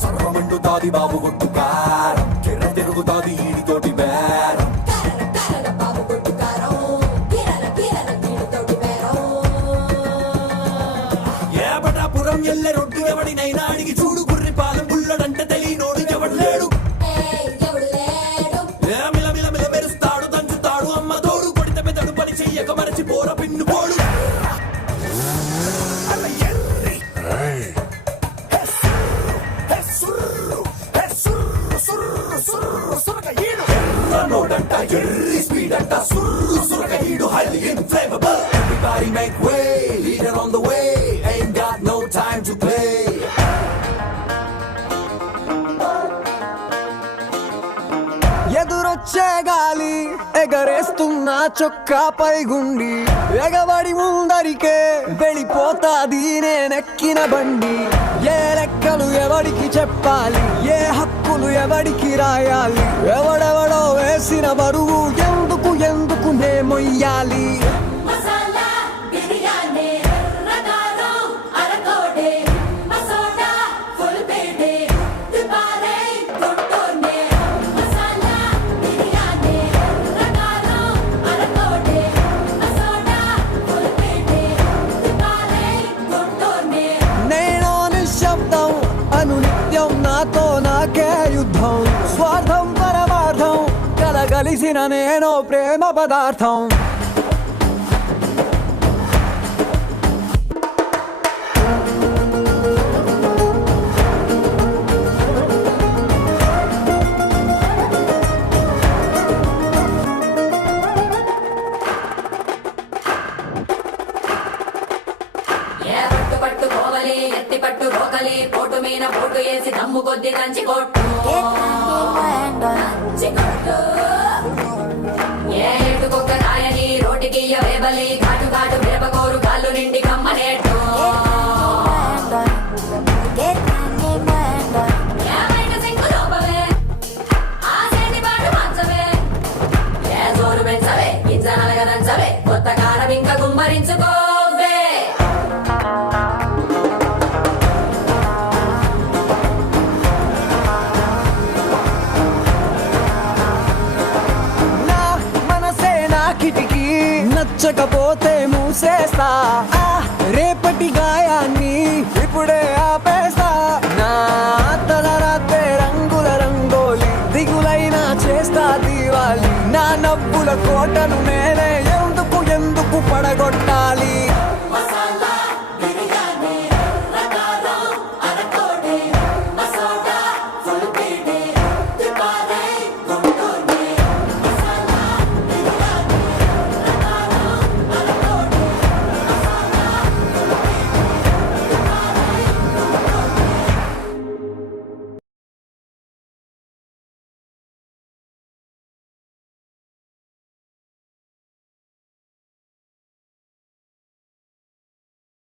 సర్వమండుతాది బాబు కొట్టు కారం కిర్ర తిరుగుతాది ఈడితోటి బేరం ఏబటాపురం ఎల్లె రొడ్డు ఎవడినైనా అడిగి చూడు గుర్రి పాలెం బుల్లడంటే తెలియనోడు ఎవడు లేడు మిలమిల మెరుస్తాడు దంచుతాడు అమ్మ తోడు కొడితే పెదడు పని చెయ్యక మరచి పోర పిన్ను పోడు నోడంట ఎర్రి స్పీడ్ అంట సుర్రు సురక హీడు highly inflammable everybody make way leader on the way ain't got no time to play ఎదురొచ్చే గాలి ఎగరేస్తున్న చొక్కాపై గుండి ఎగబడి ముందరికే వెళ్ళిపోతాది నేనెక్కిన బండి ఏ లెక్కలు ఎవడికి చెప్పాలి ఏ హక్కులు ఎవడికి రాయాలి ఎవడెవడో వేసిన బరువు ఎందుకు నే మొయ్యాలి నిత్యం నాతో నాకే యుద్ధం స్వార్థం పరమార్థం కలగలిసిన నేను ప్రేమ పదార్థం పట్టు రోకలి పోటు మీన పోటు వేసి దమ్ము కొద్ది దంచి కొట్టు ఏ ఎటుకొక్క రాయని రోటికి వేబలి ఘాటు ఘాటు మిరపకోరు గాళ్ళు నిండి కమ్మనేట్టు ఏ జోరు పెంచవే గింజనలుగా దంచవే కొత్త కారం ఇంకా గుమ్మరించుకో నచ్చకపోతే మూసేస్తా రేపటి గాయాన్ని ఇప్పుడే ఆపేస్తా నా తలరాతే రంగుల రంగోలి దిగులైనా చేస్తా దీవాలి నా నవ్వుల కోటను నేనే ఎందుకు పడగొట్టా